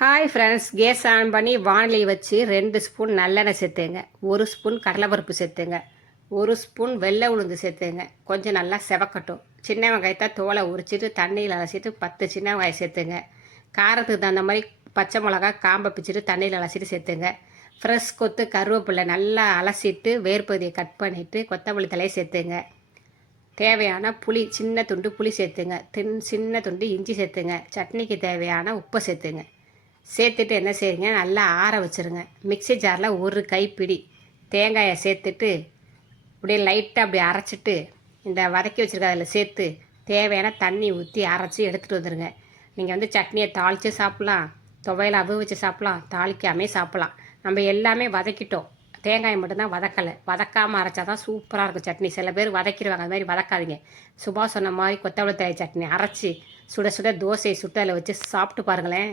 Hi friends, case on பண்ணி வானிலை வச்சு 2 ஸ்பூன் நல்லெண்ணெய் சேர்த்துங்க, 1 ஸ்பூன் கடலைப்பருப்பு சேர்த்துங்க, 1 ஸ்பூன் வெள்ளை உளுந்து சேர்த்துங்க. கொஞ்சம் நல்லா செவக்கட்டும். சின்ன வெங்காயத்தை தோலை உரிச்சிட்டு தண்ணியில் அலசிட்டு 10 சின்ன வெங்காயம் சேர்த்துங்க. காரத்துக்கு தகுந்த மாதிரி பச்சை மிளகா காம்பை பிச்சுட்டு தண்ணியில் அலசிட்டு சேர்த்துங்க. ஃப்ரெஷ் கொத்து கருவேப்பிலை நல்லா அலசிட்டு வேர்பகுதியை கட் பண்ணிவிட்டு கொத்தமல்லி தலையை சேர்த்துங்க. தேவையான புளி சின்ன துண்டு புளி சேர்த்துங்க. சின்ன துண்டு இஞ்சி சேர்த்துங்க. சட்னிக்கு தேவையான உப்பை சேர்த்துங்க. சேர்த்துட்டு என்ன செய்யுங்க, நல்லா ஆற வச்சுருங்க. மிக்சி ஜாரில் ஒரு கைப்பிடி தேங்காயை சேர்த்துட்டு அப்படியே லைட்டாக அப்படி அரைச்சிட்டு இந்த வதக்கி வச்சுருக்க அதில் சேர்த்து தேவையான தண்ணி ஊற்றி அரைச்சி எடுத்துகிட்டு வந்துடுங்க. நீங்கள் சட்னியை தாளித்து சாப்பிட்லாம், துவையில் வச்சு சாப்பிட்லாம், தாளிக்காமே சாப்பிட்லாம். நம்ம எல்லாமே வதக்கிட்டோம், தேங்காய் மட்டும்தான் வதக்கலை. வதக்காமல் அரைச்சா தான் சூப்பராக இருக்கும் சட்னி. சில பேர் வதக்கிடுவாங்க, அது மாதிரி வதக்காதீங்க. சுபா சொன்ன மாதிரி கொத்தமல்லி தழை சட்னி அரைச்சி சுட சுட தோசையை சுட்டு அதில் வச்சு சாப்பிட்டு பாருங்களேன்.